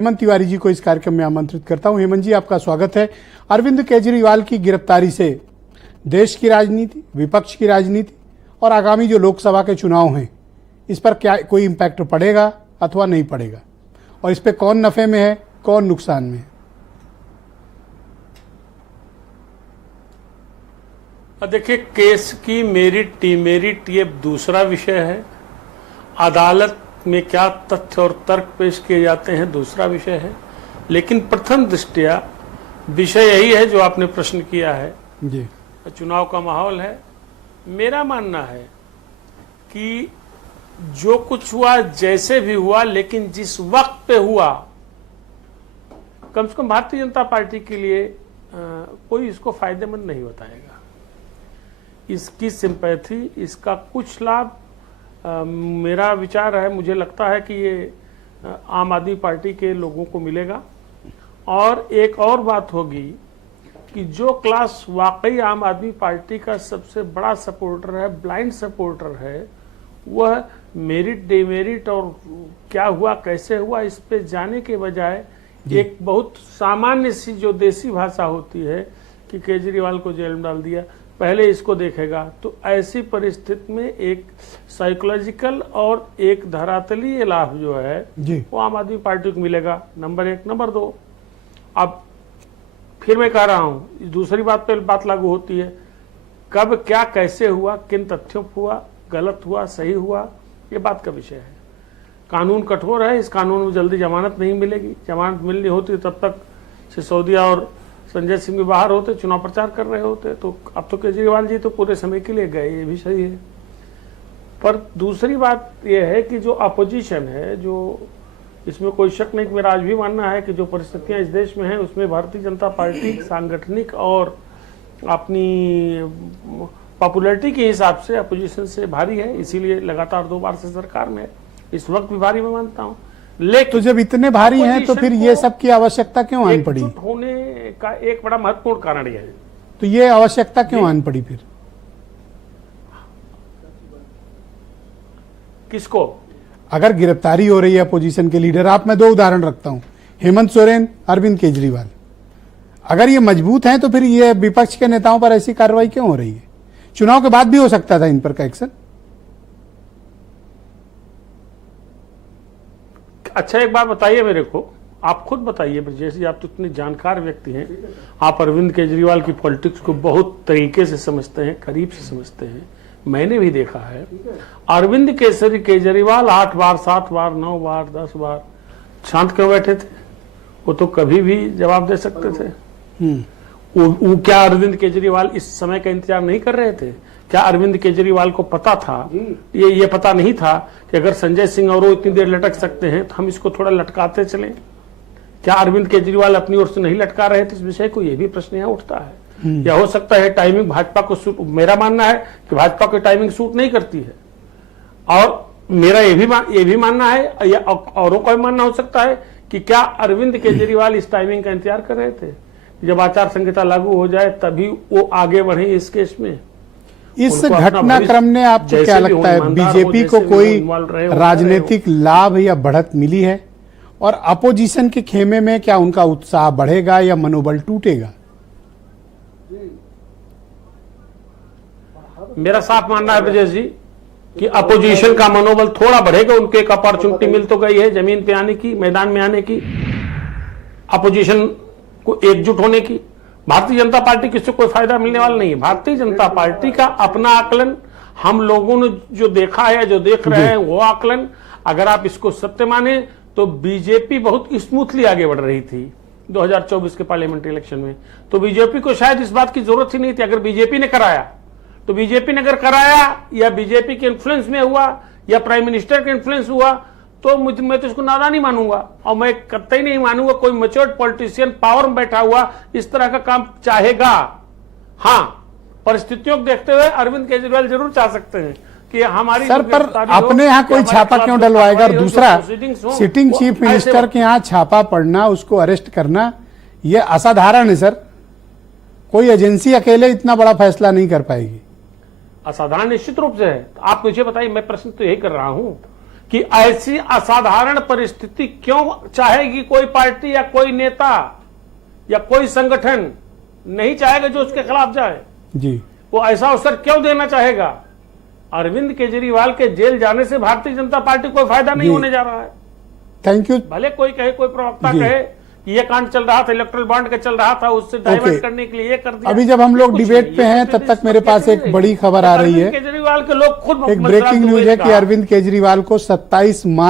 हेमंत तिवारी जी को इस कार्यक्रम में आमंत्रित करता हूं। हेमंत जी, आपका स्वागत है। अरविंद केजरीवाल की गिरफ्तारी से देश की राजनीति, विपक्ष की राजनीति और आगामी जो लोकसभा के चुनाव हैं, इस पर क्या कोई इम्पैक्ट पड़ेगा अथवा नहीं पड़ेगा, और इस पे कौन नफे में है, कौन नुकसान में है? देखिए, केस की मेरिट डिमेरिट ये दूसरा विषय है। अदालत में क्या तथ्य और तर्क पेश किए जाते हैं दूसरा विषय है। लेकिन प्रथम दृष्टया विषय यही है जो आपने प्रश्न किया है जी। चुनाव का माहौल है। मेरा मानना है कि जो कुछ हुआ जैसे भी हुआ, लेकिन जिस वक्त पे हुआ, कम से कम भारतीय जनता पार्टी के लिए कोई इसको फायदेमंद नहीं बताएगा। इसकी सिंपैथी, इसका कुछ लाभ मेरा विचार है, मुझे लगता है कि ये आम आदमी पार्टी के लोगों को मिलेगा। और एक और बात होगी कि जो क्लास वाकई आम आदमी पार्टी का सबसे बड़ा सपोर्टर है, ब्लाइंड सपोर्टर है, वह मेरिट डिमेरिट और क्या हुआ कैसे हुआ इस पे जाने के बजाय एक बहुत सामान्य सी जो देसी भाषा होती है कि केजरीवाल को जेल में डाल दिया, पहले इसको देखेगा। तो ऐसी परिस्थिति में एक साइकोलॉजिकल और एक धरातलीय लाभ जो है वो आम आदमी पार्टी को मिलेगा, नंबर एक। नंबर दो, अब फिर मैं कह रहा हूं, दूसरी बात पे बात लागू होती है, कब क्या कैसे हुआ, किन तथ्यों पर हुआ, गलत हुआ सही हुआ, ये बात का विषय है। कानून कठोर है, इस कानून में जल्दी जमानत नहीं मिलेगी। जमानत मिलनी होती तब तक सिसोदिया और संजय सिंह भी बाहर होते, चुनाव प्रचार कर रहे होते। तो अब तो केजरीवाल जी तो पूरे समय के लिए गए, ये भी सही है। पर दूसरी बात यह है कि जो अपोजिशन है, जो इसमें कोई शक नहीं कि मेरा आज भी मानना है कि जो परिस्थितियां इस देश में हैं उसमें भारतीय जनता पार्टी सांगठनिक और अपनी पॉपुलैरिटी के हिसाब से अपोजिशन से भारी है, इसीलिए लगातार 2 बार से सरकार में है। इस वक्त भी भारी मैं मानता हूँ। लेकिन तो जब इतने भारी हैं तो फिर ये सब की आवश्यकता क्यों आन पड़ी? होने का एक बड़ा महत्वपूर्ण कारण यह है। तो ये आवश्यकता क्यों आन पड़ी फिर? किसको? अगर गिरफ्तारी हो रही है अपोजिशन के लीडर, आप मैं 2 उदाहरण रखता हूं, हेमंत सोरेन, अरविंद केजरीवाल। अगर ये मजबूत हैं तो फिर ये विपक्ष के नेताओं पर ऐसी कार्रवाई क्यों हो रही है? चुनाव के बाद भी हो सकता था इन पर का एक्शन। अच्छा, एक बात बताइए मेरे को, आप खुद बताइए, जैसे आप तो इतने जानकार व्यक्ति हैं, आप अरविंद केजरीवाल की पॉलिटिक्स को बहुत तरीके से समझते हैं, करीब से समझते हैं, मैंने भी देखा है। अरविंद केजरीवाल 8 बार, 7 बार, 9 बार, 10 बार शांत क्यों बैठे थे? वो तो कभी भी जवाब दे सकते थे। वो क्या अरविंद केजरीवाल इस समय का इंतजार नहीं कर रहे थे? क्या अरविंद केजरीवाल को पता था, ये पता नहीं था कि अगर संजय सिंह और वो इतनी देर लटक सकते हैं तो हम इसको थोड़ा लटकाते चलें? क्या अरविंद केजरीवाल अपनी ओर से नहीं लटका रहे थे इस विषय को? ये भी प्रश्न यहाँ उठता है। या हो सकता है टाइमिंग भाजपा को सूट, मेरा मानना है कि भाजपा को टाइमिंग सूट नहीं करती है, और मेरा ये भी मानना है, या औरों का भी मानना हो सकता है कि क्या अरविंद केजरीवाल इस टाइमिंग का इंतजार कर रहे थे जब आचार संहिता लागू हो जाए तभी वो आगे बढ़े इस केस में? इस घटनाक्रम ने आपको क्या लगता है, बीजेपी को कोई राजनीतिक लाभ या बढ़त मिली है? और अपोजिशन के खेमे में क्या उनका उत्साह बढ़ेगा या मनोबल टूटेगा? मेरा साफ मानना है ब्रजेश जी कि अपोजिशन का मनोबल थोड़ा बढ़ेगा। उनको एक अपॉर्चुनिटी मिल तो गई है जमीन पे आने की, मैदान में आने की, अपोजिशन को एकजुट होने की। भारतीय जनता पार्टी की इससे कोई फायदा मिलने वाला नहीं है। भारतीय जनता पार्टी का अपना आकलन, हम लोगों ने जो देखा है, जो देख रहे हैं, वो आकलन, अगर आप इसको सत्य माने तो बीजेपी बहुत स्मूथली आगे बढ़ रही थी 2024 के पार्लियामेंट्री इलेक्शन में। तो बीजेपी को शायद इस बात की जरूरत ही नहीं थी। अगर बीजेपी ने कराया तो बीजेपी ने अगर कराया, या बीजेपी के इन्फ्लुएंस में हुआ, या प्राइम मिनिस्टर के इन्फ्लुएंस हुआ, तो मैं तो इसको नादानी मानूंगा। और मैं कतई नहीं मानूंगा कोई मैच्योर्ड पॉलिटिशियन पावर में बैठा हुआ इस तरह का काम चाहेगा। हाँ, परिस्थितियों को देखते हुए अरविंद केजरीवाल जरूर चाह सकते हैं कि हमारी सर, पर अपने यहाँ कोई छापा क्यों डलवाएगा? और दूसरा, सिटिंग चीफ मिनिस्टर के यहाँ छापा पड़ना, उसको अरेस्ट करना, यह असाधारण है सर। कोई एजेंसी अकेले इतना बड़ा फैसला नहीं कर पाएगी। असाधारण निश्चित रूप से है। आप मुझे बताइए, मैं प्रश्न तो यही कर रहा हूं कि ऐसी असाधारण परिस्थिति क्यों चाहेगी कोई पार्टी या कोई नेता या कोई संगठन नहीं चाहेगा जो उसके खिलाफ जाए। जी, वो ऐसा अवसर क्यों देना चाहेगा? अरविंद केजरीवाल के जेल जाने से भारतीय जनता पार्टी को फायदा नहीं होने जा रहा है। Thank you. भले कोई कहे, कोई प्रवक्ता कहे कि ये कांड चल रहा था, इलेक्ट्रल बॉन्ड का चल रहा था, उससे डाइवर्ट करने के लिए ये कर दिया। अभी जब हम लोग डिबेट पे हैं तब तक मेरे पास एक बड़ी खबर आ रही है। केजरीवाल के लोग खुद एक ब्रेकिंग न्यूज है कि अरविंद केजरीवाल को 27 मार्च